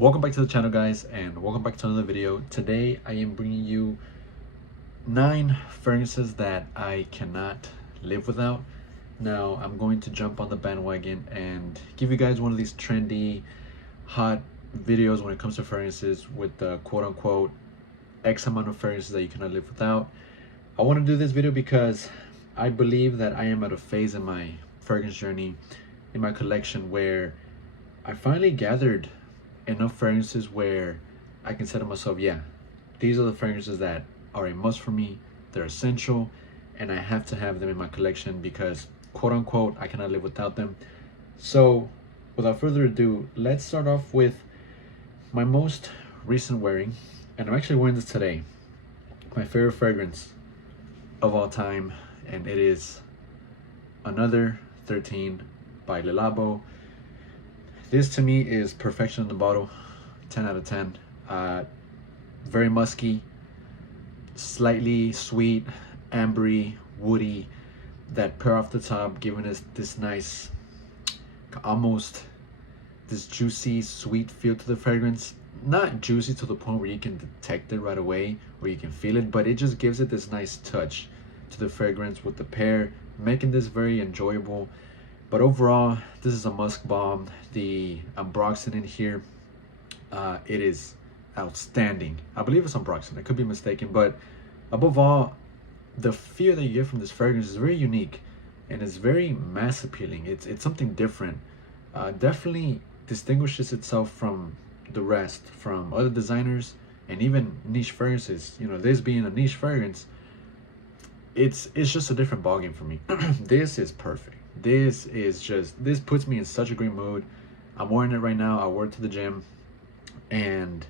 Welcome back to the channel, guys, and welcome back to another video. Today I am bringing you 9 fragrances that I cannot live without. Now I'm going to jump on the bandwagon and give you guys one of these trendy hot videos when it comes to fragrances with the quote-unquote X amount of fragrances that you cannot live without. I want to do this video because I believe that I am at a phase in my fragrance journey, in my collection, where I finally gathered enough fragrances where I can say to myself, yeah, these are the fragrances that are a must for me, they're essential, and I have to have them in my collection because quote unquote I cannot live without them. So without further ado, let's start off with my most recent wearing, and I'm actually wearing this today, my favorite fragrance of all time, and it is Another 13 by Labo. This to me is perfection in the bottle, 10 out of 10. Very musky, slightly sweet, ambery, woody, that pear off the top, giving us this nice, almost this juicy, sweet feel to the fragrance. Not juicy to the point where you can detect it right away, or you can feel it, but it just gives it this nice touch to the fragrance with the pear, making this very enjoyable. But overall, this is a musk bomb. The ambroxan in here, it is outstanding. I believe it's ambroxan, I could be mistaken, but above all, the feel that you get from this fragrance is very unique and it's very mass appealing. It's something different. Definitely distinguishes itself from the rest, from other designers and even niche fragrances. You know, this being a niche fragrance, it's just a different ballgame for me. This is perfect. This puts me in such a great mood. I'm wearing it right now. I wore it to the gym, and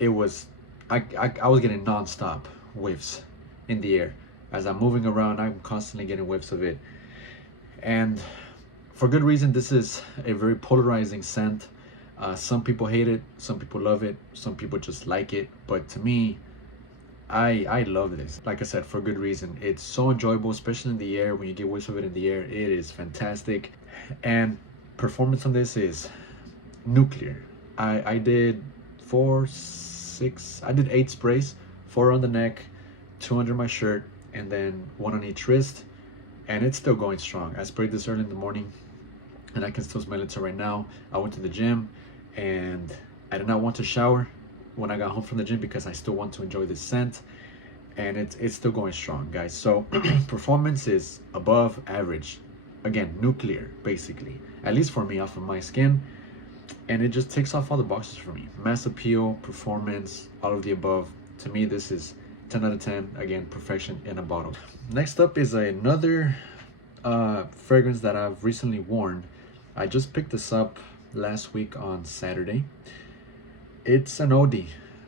it was I was getting non-stop whiffs in the air as I'm moving around. I'm constantly getting whiffs of it, and for good reason. This is a very polarizing scent. Some people hate it, some people love it, some people just like it, but to me, I love this. Like I said, for good reason. It's so enjoyable, especially in the air. When you get whiffs of it in the air, it is fantastic. And performance on this is nuclear. I did 8 sprays, 4 on the neck, 2 under my shirt, and then 1 on each wrist, and it's still going strong. I sprayed this early in the morning and I can still smell it. So right now I went to the gym and I did not want to shower when I got home from the gym because I still want to enjoy this scent, and it's still going strong, guys. So performance is above average. Again, nuclear, basically, at least for me, off of my skin, and it just ticks off all the boxes for me. Mass appeal, performance, all of the above. To me, this is 10 out of 10. Again, perfection in a bottle. Next up is another fragrance that I've recently worn. I just picked this up last week on Saturday. It's an oldie,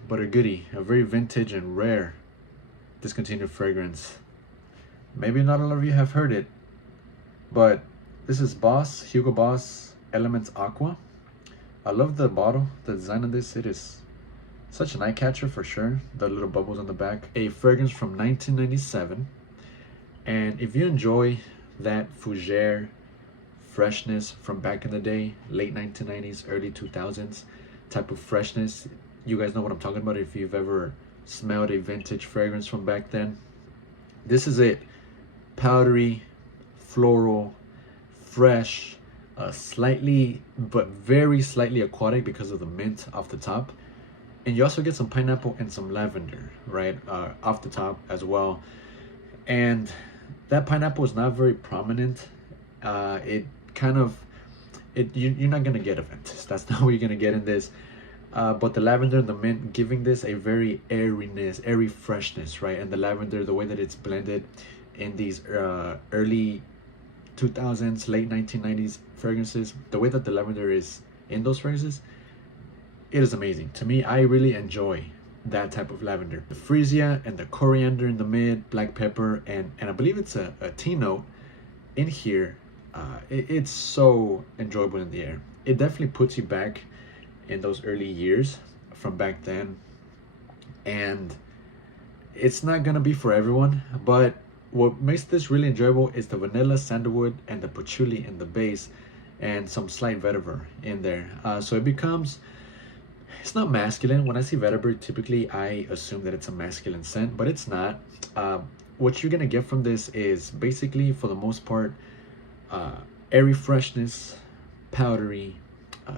but a goodie, a very vintage and rare discontinued fragrance. Maybe not a lot of you have heard it, but this is Hugo Boss Elements Aqua. I love the bottle, the design of this. It is such an eye catcher for sure. The little bubbles on the back. A fragrance from 1997, and if you enjoy that fougere freshness from back in the day, late 1990s, early 2000s type of freshness, you guys know what I'm talking about if you've ever smelled a vintage fragrance from back then. This is it. Powdery, floral, fresh, slightly, but very slightly aquatic because of the mint off the top, and you also get some pineapple and some lavender right off the top as well. And that pineapple is not very prominent. You're not gonna get a Ventus. That's not what you're gonna get in this. But the lavender and the mint giving this a very airy freshness, right? And the lavender, the way that it's blended in these early 2000s, late 1990s fragrances, the way that the lavender is in those fragrances, it is amazing. To me, I really enjoy that type of lavender. The freesia and the coriander in the mid, black pepper, and I believe it's a tea note in here. It's so enjoyable in the air. It definitely puts you back in those early years from back then, and it's not gonna be for everyone, but what makes this really enjoyable is the vanilla, sandalwood, and the patchouli in the base, and some slight vetiver in there. So it becomes It's not masculine. When I see vetiver, typically I assume that it's a masculine scent, but it's not. What you're gonna get from this is basically, for the most part, uh, airy freshness, powdery,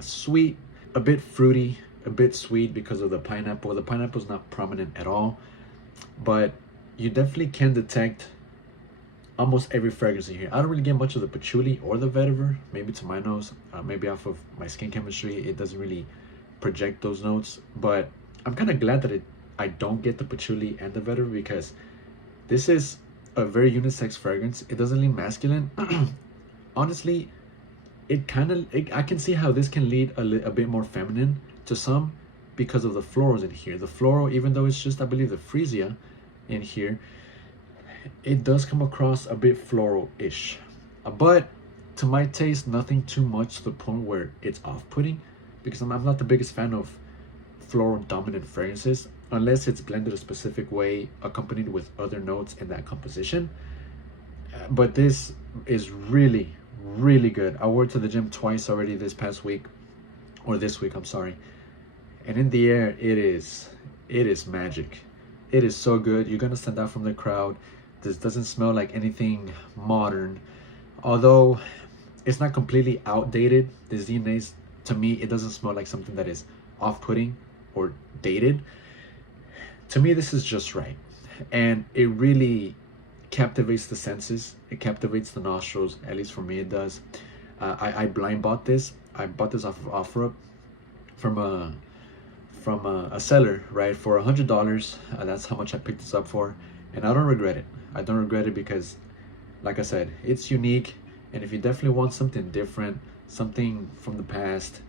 sweet, a bit fruity, a bit sweet because of the pineapple. The pineapple is not prominent at all, but you definitely can detect almost every fragrance in here. I don't really get much of the patchouli or the vetiver, maybe to my nose, maybe off of my skin chemistry, it doesn't really project those notes. But I'm kind of glad that I don't get the patchouli and the vetiver, because this is a very unisex fragrance. It doesn't lean masculine. Honestly, I can see how this can lead a bit more feminine to some, because of the florals in here. The floral, even though it's just, I believe, the freesia in here, it does come across a bit floral-ish. But to my taste, nothing too much to the point where it's off-putting, because I'm not the biggest fan of floral dominant fragrances unless it's blended a specific way, accompanied with other notes in that composition. But this is really, really good. I wore it to the gym twice already this past week, or this week, I'm sorry. And in the air, it is magic. It is so good. You're gonna stand out from the crowd. This doesn't smell like anything modern, although it's not completely outdated. This DNA, to me, it doesn't smell like something that is off-putting or dated. To me, this is just right, and it really captivates the senses. It captivates the nostrils. At least for me, it does. I blind bought this. I bought this off of OfferUp from a seller, right, for $100. That's how much I picked this up for, and I don't regret it. I don't regret it because, like I said, it's unique. And if you definitely want something different, something from the past,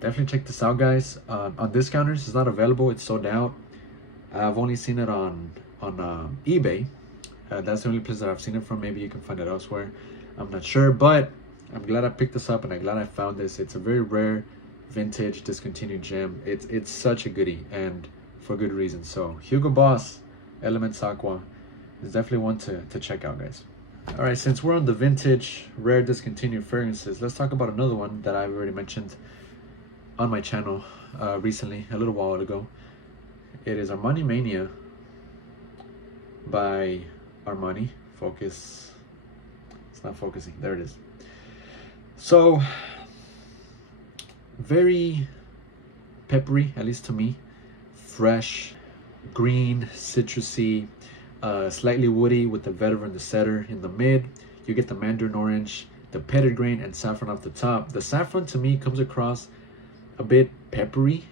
definitely check this out, guys. On discounters, it's not available. It's sold out. I've only seen it on eBay. That's the only place that I've seen it from. Maybe you can find it elsewhere. I'm not sure, but I'm glad I picked this up, and I'm glad I found this. It's a very rare, vintage, discontinued gem. It's such a goodie, and for good reason. So Hugo Boss Elements Aqua is definitely one to check out, guys. All right, since we're on the vintage, rare, discontinued fragrances, let's talk about another one that I've already mentioned on my channel recently, a little while ago. It is Armani Mania by Armani. Focus. It's not focusing. There it is. So, very peppery, at least to me. Fresh, green, citrusy, slightly woody with the vetiver and the cedar in the mid. You get the mandarin orange, the petitgrain, and saffron off the top. The saffron to me comes across a bit peppery.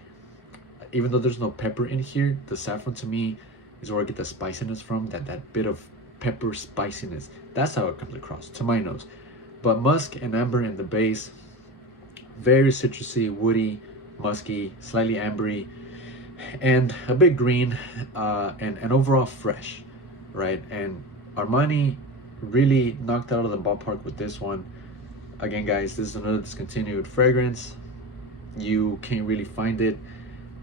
Even though there's no pepper in here, the saffron to me is where I get the spiciness from, that bit of pepper spiciness. That's how it comes across to my nose. But musk and amber in the base, very citrusy, woody, musky, slightly ambery, and a bit green, and overall fresh, right? And Armani really knocked out of the ballpark with this one. Again, guys, this is another discontinued fragrance. You can't really find it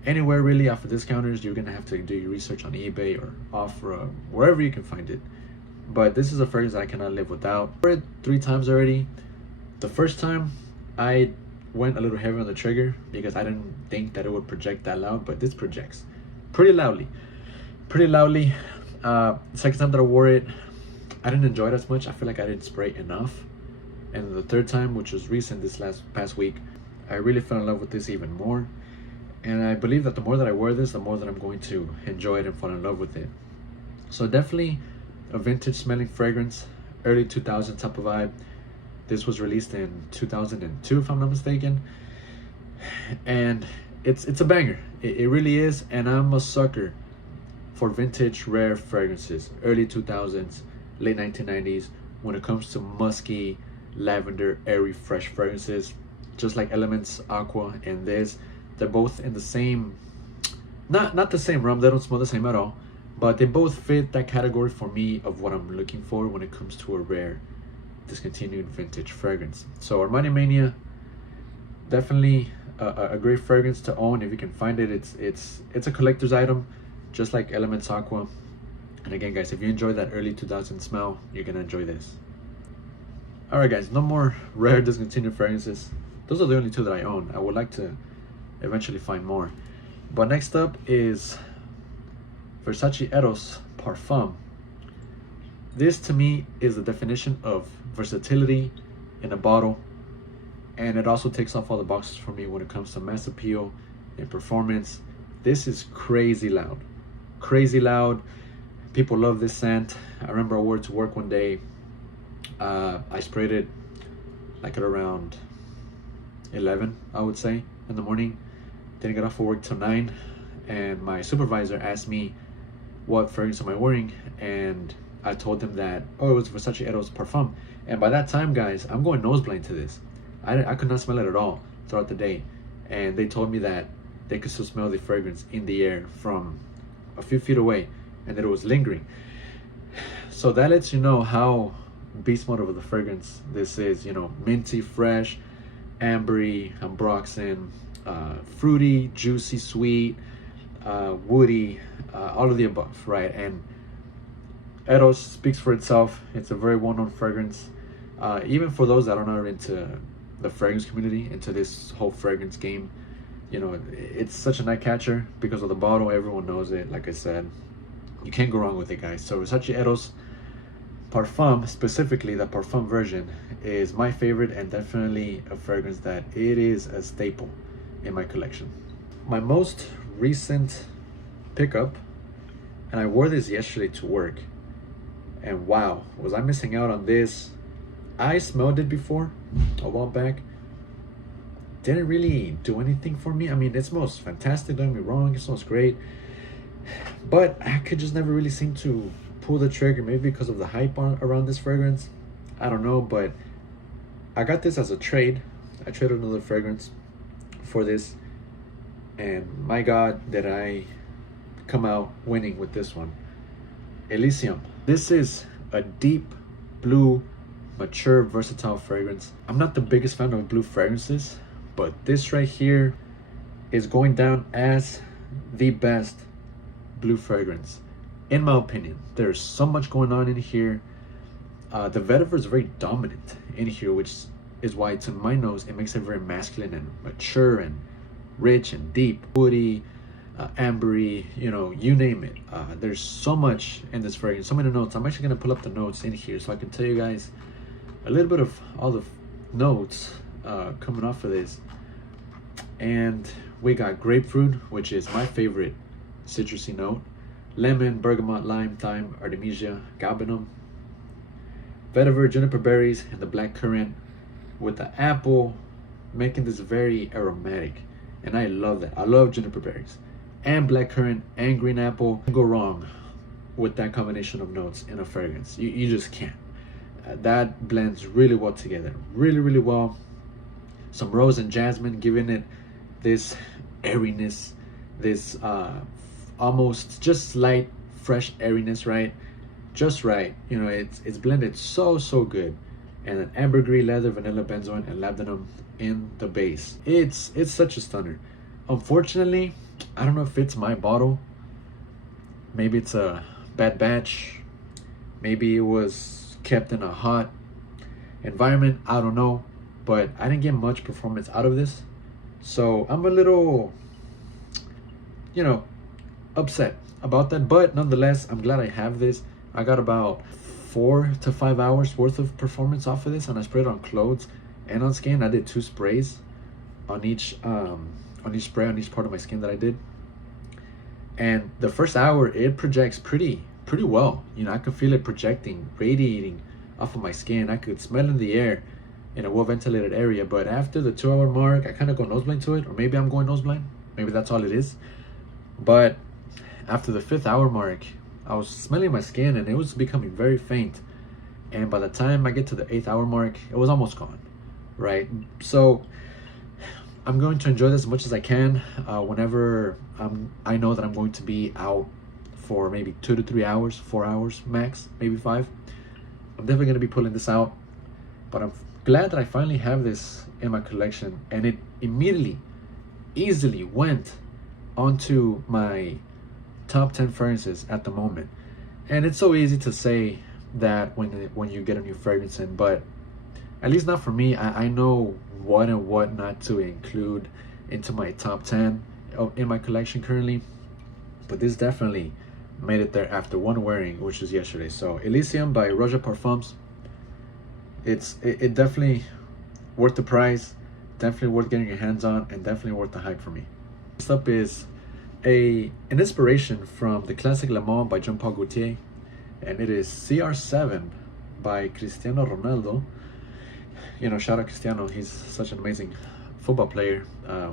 anywhere really off of discounters. You're gonna have to do your research on eBay or OfferUp, wherever you can find it. But this is a fragrance that I cannot live without. I've read 3 times already. The first time I went a little heavy on the trigger because I didn't think that it would project that loud, but this projects pretty loudly. The second time that I wore it, I didn't enjoy it as much. I feel like I didn't spray enough. And the third time, which was recent, this past week, I really fell in love with this even more. And I believe that the more that I wear this, the more that I'm going to enjoy it and fall in love with it. So definitely a vintage smelling fragrance, early 2000 type of vibe. This was released in 2002, if I'm not mistaken. And it's a banger. It really is. And I'm a sucker for vintage rare fragrances, early 2000s, late 1990s, when it comes to musky, lavender, airy, fresh fragrances. Just like Elements, Aqua, and this. They're both in the same, not the same realm. They don't smell the same at all, but they both fit that category for me of what I'm looking for when it comes to a rare, discontinued vintage fragrance. So Armani Mania, definitely a great fragrance to own if you can find it. It's a collector's item, just like Elements Aqua. And again, guys, if you enjoy that early 2000 smell, you're gonna enjoy this. All right, guys, no more rare discontinued fragrances. Those are the only 2 that I own. I would like to eventually find more. But next up is Versace Eros Parfum. This to me is the definition of versatility in a bottle, and it also takes off all the boxes for me when it comes to mass appeal and performance. This is crazy loud. Crazy loud. People love this scent. I remember I wore it to work one day. I sprayed it like at around 11, I would say, in the morning. Didn't get off for work till 9, and my supervisor asked me what fragrance am I wearing, and I told him that, oh, it was Versace Eros Parfum. And by that time, guys, I'm going nose blind to this. I could not smell it at all throughout the day, and they told me that they could still smell the fragrance in the air from a few feet away, and that it was lingering. So that lets you know how beast mode of the fragrance this is. You know, minty, fresh, ambery, ambroxan, fruity, juicy, sweet, woody, all of the above, right? And Eros speaks for itself. It's a very well-known fragrance, even for those that are not into the fragrance community, into this whole fragrance game. You know, it's such a night catcher because of the bottle. Everyone knows it. Like I said, you can't go wrong with it, guys. So Versace Eros Parfum, specifically the Parfum version, is my favorite, and definitely a fragrance that it is a staple in my collection. My most recent pickup, and I wore this yesterday to work, and wow, was I missing out on this. I smelled it before a while back. Didn't really do anything for me. I mean, it smells fantastic, don't get me wrong, it smells great, but I could just never really seem to pull the trigger, maybe because of the hype around this fragrance. I don't know, but I got this as a trade. I traded another fragrance for this, and my God, did I come out winning with this one. Elysium. This is a deep blue, mature, versatile fragrance. I'm not the biggest fan of blue fragrances, but this right here is going down as the best blue fragrance, in my opinion. There's so much going on in here. The vetiver is very dominant in here, which is why, to my nose, it makes it very masculine and mature and rich and deep, woody, ambery, you know, you name it. There's so much in this fragrance, so many notes. I'm actually going to pull up the notes in here so I can tell you guys a little bit of all the notes coming off of this. And we got grapefruit, which is my favorite citrusy note, lemon, bergamot, lime, thyme, artemisia, galbanum, vetiver, juniper berries, and the black currant, with the apple making this very aromatic. And I love that. I love juniper berries and black currant and green apple. You can't go wrong with that combination of notes in a fragrance. You just can't. That blends really well together, really well. Some rose and jasmine, giving it this airiness, this almost just light, fresh airiness, right? Just right. You know, it's blended so good. And then ambergris, leather, vanilla, benzoin, and labdanum in the base. It's such a stunner. Unfortunately, I don't know if it's my bottle. Maybe it's a bad batch. Maybe it was kept in a hot environment. I don't know. But I didn't get much performance out of this. So I'm a little, you know, upset about that. But nonetheless, I'm glad I have this. I got about 4 to 5 hours worth of performance off of this, and I sprayed it on clothes and on skin. I did 2 sprays on each spray on each part of my skin that I did. And the first hour, it projects pretty well. You know, I could feel it projecting, radiating off of my skin. I could smell in the air in a well ventilated area. But after the 2 hour mark, I kind of go nose blind to it, or maybe I'm going nose blind. Maybe that's all it is. But after the 5th hour mark, I was smelling my skin and it was becoming very faint. And by the time I get to the 8th hour mark, it was almost gone, right? So I'm going to enjoy this as much as I can. Whenever I know that I'm going to be out for maybe 2 to 3 hours, 4 hours max, maybe 5. I'm definitely going to be pulling this out. But I'm glad that I finally have this in my collection, and it immediately, easily went onto my top 10 fragrances at the moment. And it's so easy to say that when you get a new fragrance in, but at least not for me. I know what and what not to include into my top 10 in my collection currently, but this definitely made it there after one wearing, which was yesterday. So Elysium by Roja Parfums. It definitely worth the price, definitely worth getting your hands on, and definitely worth the hype for me. Next up is an inspiration from the classic Le Mans by Jean-Paul Gaultier, and it is CR7 by Cristiano Ronaldo. You know, shout out Cristiano, he's such an amazing football player,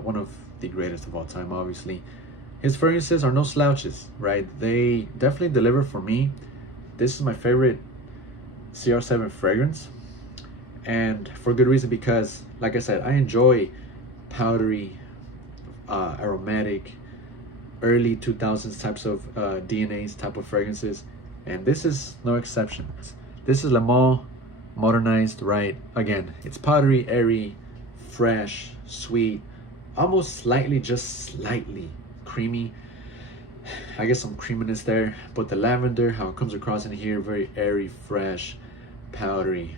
one of the greatest of all time, obviously. His fragrances are no slouches, right? They definitely deliver for me. This is my favorite CR7 fragrance, and for good reason, because like I said, I enjoy powdery, aromatic, early 2000s types of DNAs type of fragrances, and this is no exception. This is Le Mans modernized, right? Again, it's powdery, airy, fresh, sweet, almost slightly, just slightly creamy. I guess some creaminess there, but the lavender, how it comes across in here, very airy, fresh, powdery.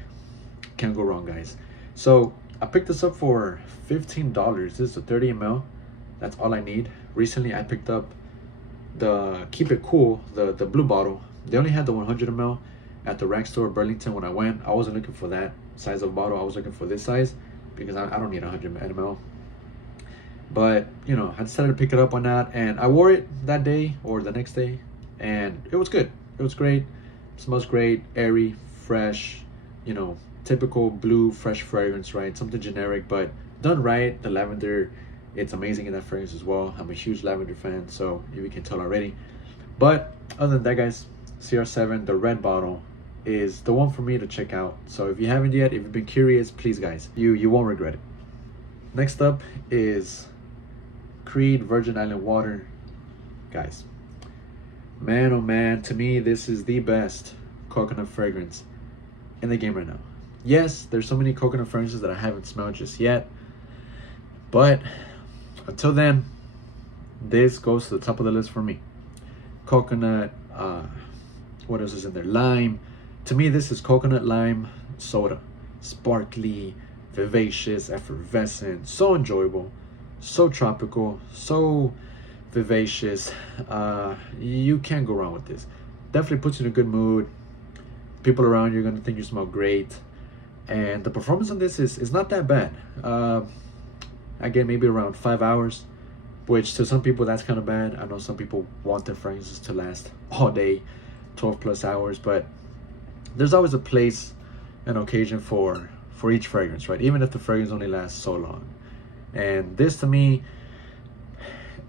Can't go wrong, guys. So I picked this up for $15. This is a 30 ml. That's all I need. Recently I picked up the Keep It Cool, the blue bottle. They only had the 100 ml at the rack store Burlington when I went. I wasn't looking for that size of bottle. I was looking for this size because I don't need 100 ml. But you know, I decided to pick it up on that, and I wore it that day or the next day, and it was good. It was great. It smells great, airy, fresh, you know, typical blue fresh fragrance, right? Something generic, but done right. The lavender, it's amazing in that fragrance as well. I'm a huge lavender fan, so you can tell already. But other than that, guys, CR7, the red bottle, is the one for me to check out. So if you haven't yet, if you've been curious, please guys, you won't regret it. Next up is Creed Virgin Island Water. Guys, man oh man, to me this is the best coconut fragrance in the game right now. Yes, there's so many coconut fragrances that I haven't smelled just yet, but until then, this goes to the top of the list for me. Coconut, what else is in there? Lime. To me, this is coconut lime soda. Sparkly, vivacious, effervescent, so enjoyable, so tropical, so vivacious. You can't go wrong with this. Definitely puts you in a good mood. People around you are gonna think you smell great, and the performance on this is not that bad. Again, maybe around 5 hours, which to some people that's kind of bad. I know some people want their fragrances to last all day, 12 plus hours, but there's always a place and occasion for each fragrance, right? Even if the fragrance only lasts so long. And this to me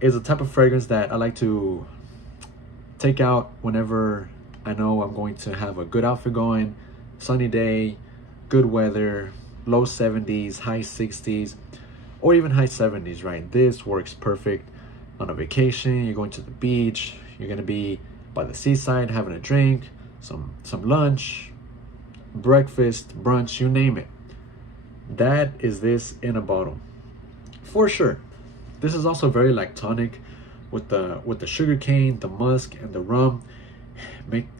is a type of fragrance that I like to take out whenever I know I'm going to have a good outfit going, sunny day, good weather, low 70s, high 60s, or even high 70s, right? This works perfect on a vacation. You're going to the beach, you're gonna be by the seaside having a drink, some lunch, breakfast, brunch, you name it. That is this in a bottle for sure. This is also very lactonic with the sugar cane, the musk, and the rum,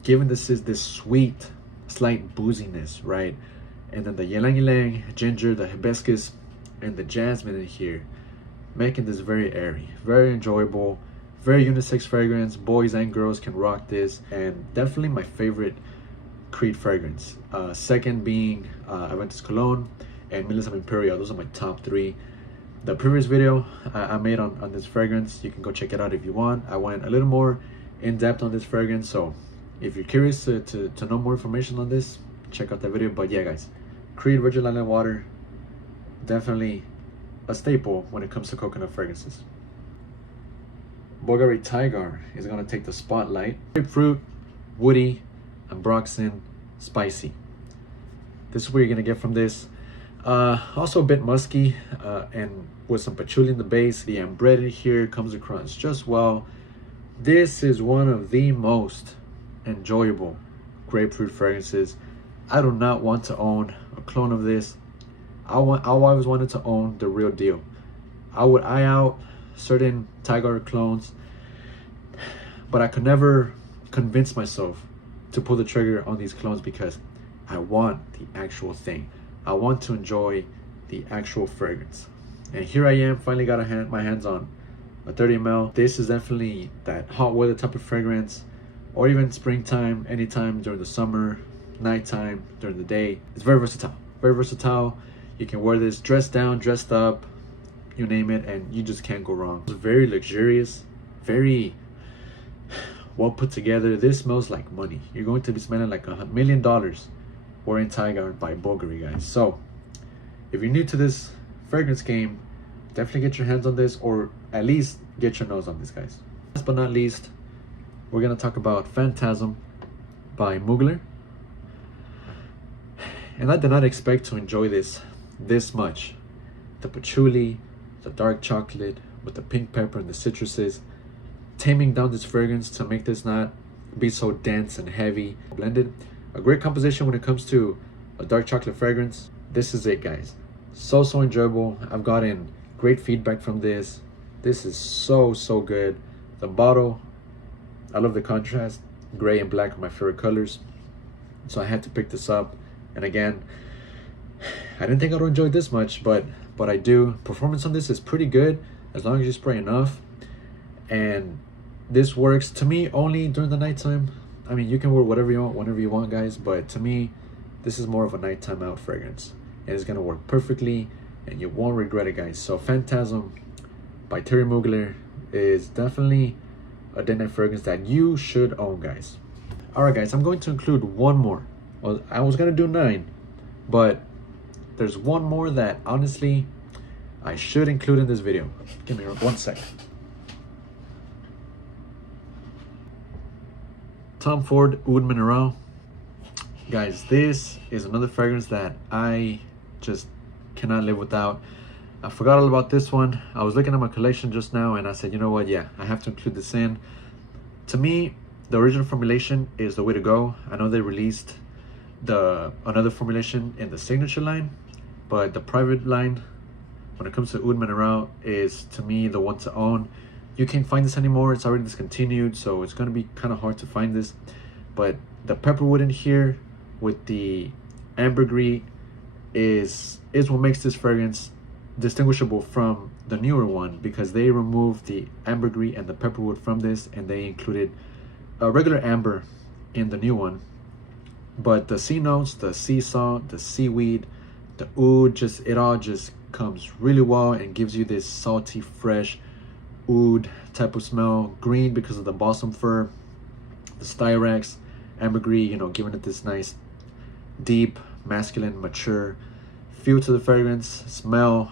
giving this sweet slight booziness, right? And then the ylang ylang, ginger, the hibiscus, and the jasmine in here, making this very airy, very enjoyable, very unisex fragrance. Boys and girls can rock this, and definitely my favorite Creed fragrance. Second being Aventus Cologne and Millisome Imperial. Those are my top three. The previous video I made on this fragrance, you can go check it out if you want. I went a little more in depth on this fragrance, so if you're curious to know more information on this, check out that video. But yeah guys, Creed Virgin Island Water, definitely a staple when it comes to coconut fragrances. Bvlgari Tygar is going to take the spotlight. Grapefruit, woody, ambroxan, spicy. This is what you're going to get from this. Also a bit musky, and with some patchouli in the base. The ambre here comes across just well. This is one of the most enjoyable grapefruit fragrances. I do not want to own a clone of this. I always wanted to own the real deal. I would eye out certain Tygar clones, but I could never convince myself to pull the trigger on these clones because I want the actual thing. I want to enjoy the actual fragrance. And here I am, finally got my hands on a 30 ml. This is definitely that hot weather type of fragrance, or even springtime, anytime during the summer, nighttime, during the day. It's very versatile. Very versatile. You can wear this dressed down, dressed up, you name it, and you just can't go wrong. It's very luxurious, very well put together. This smells like money. You're going to be smelling like $1 million wearing Tygar by Bvlgari, guys. So if you're new to this fragrance game, definitely get your hands on this, or at least get your nose on this, guys. Last but not least, we're gonna talk about Phantasm by Mugler. And I did not expect to enjoy this much. The patchouli, the dark chocolate with the pink pepper and the citruses, taming down this fragrance to make this not be so dense and heavy. Blended, a great composition when it comes to a dark chocolate fragrance. This is it, guys. So enjoyable. I've gotten great feedback from this. This is so good. The bottle, I love the contrast. Gray and black are my favorite colors, so I had to pick this up. And again, I didn't think I would enjoy this much, but I do. Performance on this is pretty good as long as you spray enough, and this works to me only during the nighttime. I mean, you can wear whatever you want whenever you want, guys, but to me this is more of a nighttime out fragrance, and it's gonna work perfectly and you won't regret it, guys. So Phantasm by Terry Mugler is definitely a day night fragrance that you should own, guys. All right, guys, I'm going to include one more. Well, I was gonna do 9, but there's one more that honestly I should include in this video. Give me 1 second. Ford Oud Minérale. Guys, this is another fragrance that I just cannot live without. I forgot all about this one. I was looking at my collection just now and I said, you know what, yeah, I have to include this in. To me, the original formulation is the way to go. I know they released another formulation in the signature line, but the private line, when it comes to Oud Minérale, is to me the one to own. You can't find this anymore. It's already discontinued, so it's going to be kind of hard to find this. But the pepperwood in here with the ambergris is what makes this fragrance distinguishable from the newer one, because they removed the ambergris and the pepperwood from this and they included a regular amber in the new one. But the sea notes, the sea salt, the seaweed, the oud, it all just comes really well and gives you this salty, fresh oud type of smell. Green because of the balsam fir, the styrax, ambergris, you know, giving it this nice deep, masculine, mature feel to the fragrance. Smell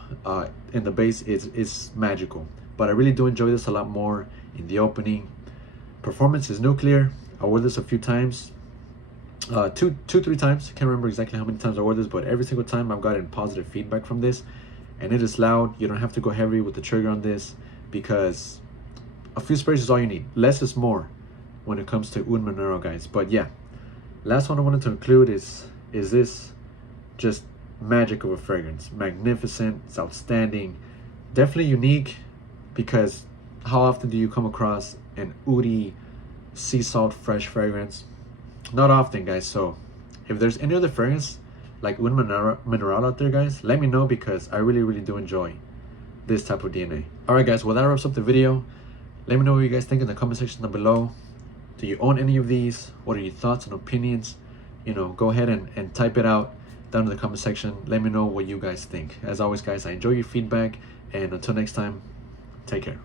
in the base is magical, but I really do enjoy this a lot more in the opening. Performance is nuclear. I wore this a few times, two, 3 times. Can't remember exactly how many times I wore this, but every single time I've gotten positive feedback from this, and it is loud. You don't have to go heavy with the trigger on this, because a few sprays is all you need. Less is more when it comes to Oud Minérale, guys. But yeah, last one I wanted to include is this just magic of a fragrance. Magnificent, it's outstanding, definitely unique, because how often do you come across an oudy sea salt fresh fragrance? Not often, guys. So if there's any other fragrance like Oud Minérale out there, guys, let me know, because I really do enjoy this type of DNA. All right, guys, well, that wraps up the video. Let me know what you guys think in the comment section down below. Do you own any of these? What are your thoughts and opinions? You know, go ahead and type it out down in the comment section. Let me know what you guys think. As always, guys, I enjoy your feedback, and until next time, take care.